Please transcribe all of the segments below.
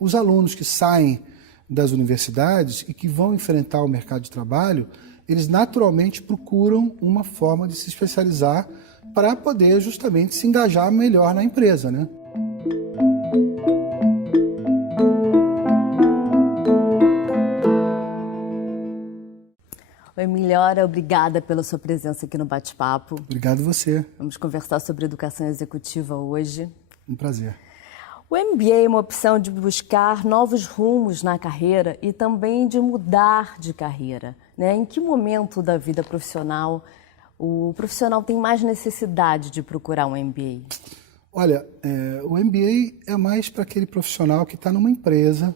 Os alunos que saem das universidades e que vão enfrentar o mercado de trabalho, eles naturalmente procuram uma forma de se especializar para poder justamente se engajar melhor na empresa, né? Oi, Melhora, obrigada pela sua presença aqui no Bate-Papo. Obrigado você. Vamos conversar sobre educação executiva hoje. Um prazer. O MBA é uma opção de buscar novos rumos na carreira e também de mudar de carreira, né? Em que momento da vida profissional o profissional tem mais necessidade de procurar um MBA? Olha, o MBA é mais para aquele profissional que está numa empresa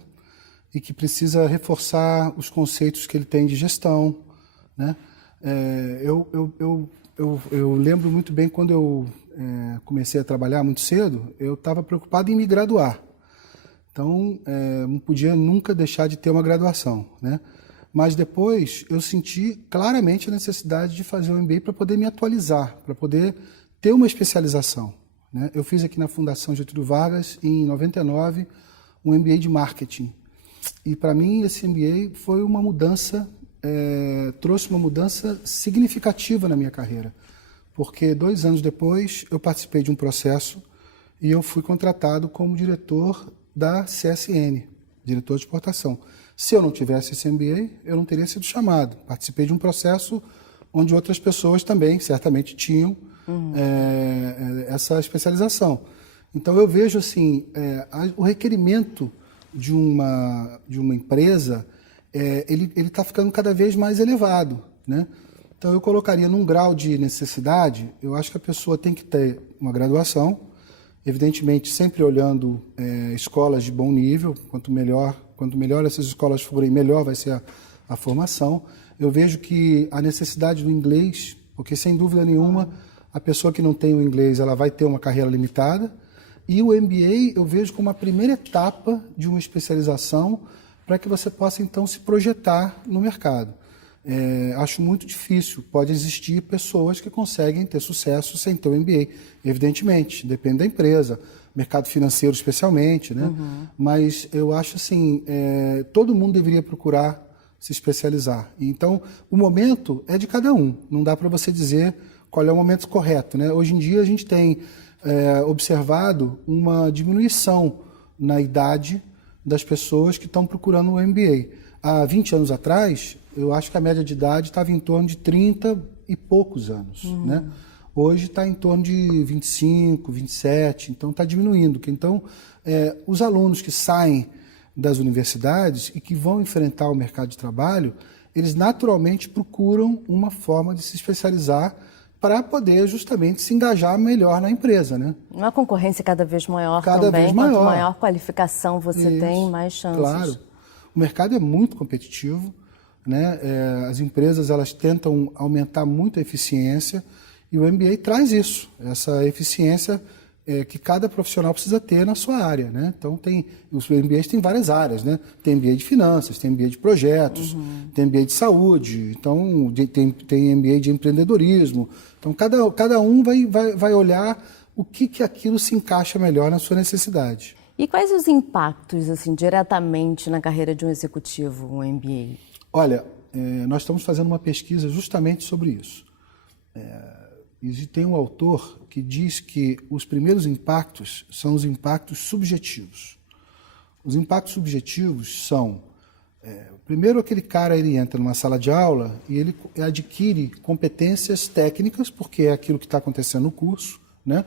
e que precisa reforçar os conceitos que ele tem de gestão, né? Eu lembro muito bem quando eu comecei a trabalhar muito cedo, eu estava preocupado em me graduar. Então, não podia nunca deixar de ter uma graduação, né? Mas depois eu senti claramente a necessidade de fazer um MBA para poder me atualizar, para poder ter uma especialização, né? Eu fiz aqui na Fundação Getúlio Vargas, em 99, um MBA de marketing. E para mim esse MBA foi uma mudança, trouxe uma mudança significativa na minha carreira. Porque 2 anos depois eu participei de um processo e eu fui contratado como diretor da CSN, diretor de exportação. Se eu não tivesse esse MBA, eu não teria sido chamado. Participei de um processo onde outras pessoas também, certamente, tinham essa especialização. Então eu vejo assim, o requerimento de uma empresa, ele está ficando cada vez mais elevado, né? Então eu colocaria num grau de necessidade, eu acho que a pessoa tem que ter uma graduação, evidentemente sempre olhando escolas de bom nível, quanto melhor essas escolas forem, melhor vai ser a formação. Eu vejo que a necessidade do inglês, porque sem dúvida nenhuma, a pessoa que não tem o inglês, ela vai ter uma carreira limitada, e o MBA eu vejo como a primeira etapa de uma especialização para que você possa então se projetar no mercado. Acho muito difícil, pode existir pessoas que conseguem ter sucesso sem ter o MBA, evidentemente, depende da empresa, mercado financeiro especialmente, né? Mas eu acho assim, todo mundo deveria procurar se especializar. Então, o momento é de cada um, não dá para você dizer qual é o momento correto, né? Hoje em dia a gente tem observado uma diminuição na idade das pessoas que estão procurando um MBA. Há 20 anos atrás, eu acho que a média de idade estava em torno de 30 e poucos anos, né? Hoje está em torno de 25, 27, então está diminuindo. Então, os alunos que saem das universidades e que vão enfrentar o mercado de trabalho, eles naturalmente procuram uma forma de se especializar para poder justamente se engajar melhor na empresa, né? Uma concorrência cada vez maior cada também. Vez maior. Quanto maior qualificação você Isso, tem, mais chances. Claro. O mercado é muito competitivo, né? As empresas elas tentam aumentar muito a eficiência e o MBA traz isso, essa eficiência que cada profissional precisa ter na sua área, né? Então os MBAs têm várias áreas, né? Tem MBA de finanças, tem MBA de projetos, tem MBA de saúde, então tem MBA de empreendedorismo. Então cada um vai olhar o que aquilo se encaixa melhor na sua necessidade. E quais os impactos, assim, diretamente na carreira de um executivo, um MBA? Olha, nós estamos fazendo uma pesquisa justamente sobre isso. E tem um autor que diz que os primeiros impactos são os impactos subjetivos. Os impactos subjetivos são, primeiro aquele cara ele entra numa sala de aula e ele adquire competências técnicas, porque é aquilo que está acontecendo no curso, né?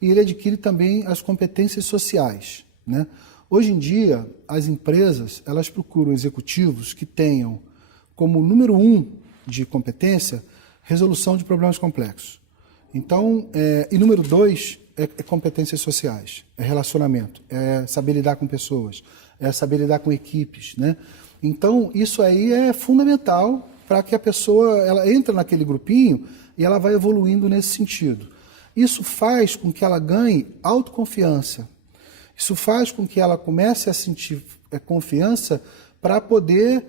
E ele adquire também as competências sociais, né? Hoje em dia, as empresas elas procuram executivos que tenham como número 1 de competência resolução de problemas complexos. Então, e número 2 é competências sociais, é relacionamento, é saber lidar com pessoas, é saber lidar com equipes, né? Então, isso aí é fundamental para que a pessoa ela entre naquele grupinho e ela vai evoluindo nesse sentido. Isso faz com que ela ganhe autoconfiança. Isso faz com que ela comece a sentir confiança para poder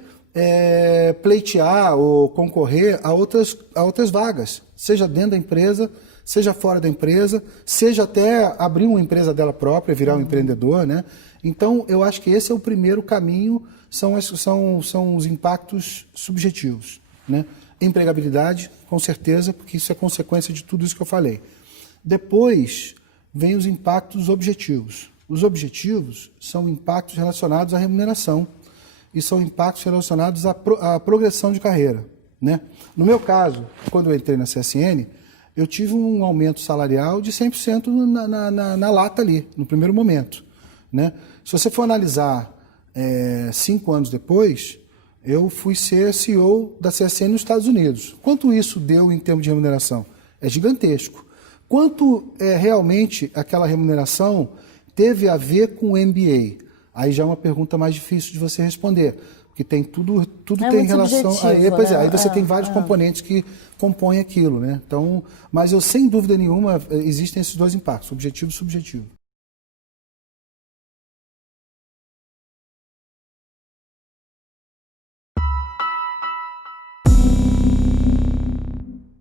pleitear ou concorrer a outras vagas, seja dentro da empresa, seja fora da empresa, seja até abrir uma empresa dela própria, virar um empreendedor, né? Então, eu acho que esse é o primeiro caminho, são os impactos subjetivos, né? Empregabilidade, com certeza, porque isso é consequência de tudo isso que eu falei. Depois, vem os impactos objetivos. Os objetivos são impactos relacionados à remuneração e são impactos relacionados à progressão de carreira, né? No meu caso, quando eu entrei na CSN, eu tive um aumento salarial de 100% na lata ali, no primeiro momento, né? Se você for analisar 5 anos depois, eu fui ser CEO da CSN nos Estados Unidos. Quanto isso deu em termos de remuneração? É gigantesco. Quanto realmente aquela remuneração teve a ver com o MBA? Aí já é uma pergunta mais difícil de você responder, porque tem tudo tem relação. Aí você tem vários componentes que compõem aquilo, né? Então, mas eu sem dúvida nenhuma existem esses dois impactos, objetivo e subjetivo.